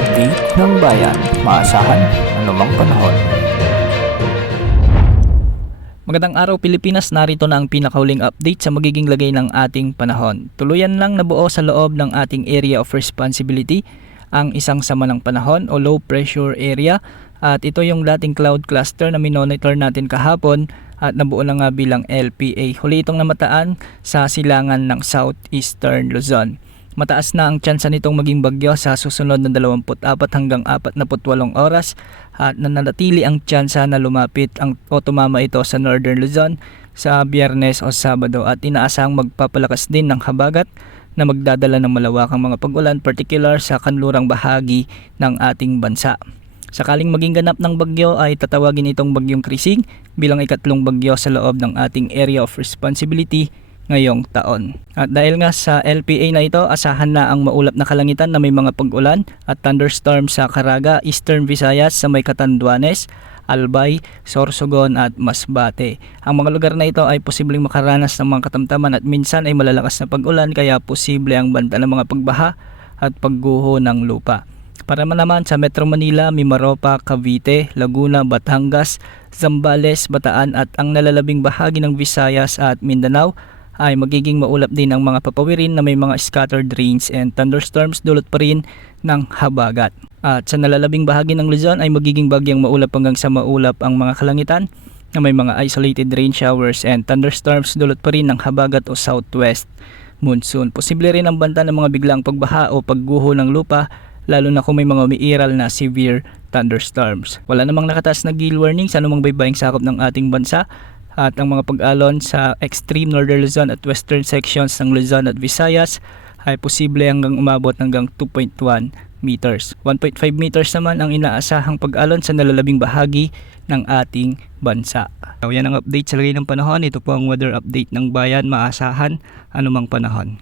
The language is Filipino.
update ng bayan, maasahan anumang panahon. Magandang araw Pilipinas, narito na ang pinakahuling update sa magiging lagay ng ating panahon. Tuluyan lang nabuo sa loob ng ating area of responsibility ang isang sama ng panahon o low pressure area, at ito yung dating cloud cluster na minonitor natin kahapon at nabuo na nga bilang LPA. Huli itong namataan sa silangan ng southeastern Luzon. Mataas na ang tsansa nitong maging bagyo sa susunod na 24 hanggang 48 oras at nananatili ang tsansa na lumapit o tumama ito sa Northern Luzon sa Biyernes o Sabado, at inaasahang magpapalakas din ng habagat na magdadala ng malawakang mga pag-ulan, particular sa kanlurang bahagi ng ating bansa. Sakaling maging ganap ng bagyo ay tatawagin itong bagyong Krising bilang ikatlong bagyo sa loob ng ating area of responsibility ngayong taon. At dahil nga sa LPA na ito, asahan na ang maulap na kalangitan na may mga pag-ulan at thunderstorm sa Caraga, Eastern Visayas, sa may Catanduanes, Albay, Sorsogon at Masbate. Ang mga lugar na ito ay posibleng makaranas ng mga katamtaman at minsan ay malalakas na pag-ulan, kaya posible ang banta ng mga pagbaha at pagguho ng lupa. Para naman sa Metro Manila, Mimaropa, Cavite, Laguna, Batangas, Zambales, Bataan at ang nalalabing bahagi ng Visayas at Mindanao ay magiging maulap din ang mga papawirin na may mga scattered rains and thunderstorms, dulot pa rin ng habagat. At sa nalalabing bahagi ng Luzon ay magiging bagyang maulap hanggang sa maulap ang mga kalangitan na may mga isolated rain showers and thunderstorms, dulot pa rin ng habagat o southwest monsoon. Posible rin ang banta ng mga biglang pagbaha o pagguho ng lupa, lalo na kung may mga umiiral na severe thunderstorms. Wala namang nakataas na gale warning sa anumang baybaying sakop ng ating bansa, at ang mga pag-alon sa extreme northern Luzon at western sections ng Luzon at Visayas ay posible hanggang umabot hanggang 2.1 meters. 1.5 meters naman ang inaasahang pag-alon sa nalalabing bahagi ng ating bansa. So, yan ang update sa lagay ng panahon. Ito po ang weather update ng bayan, maasahan anumang panahon.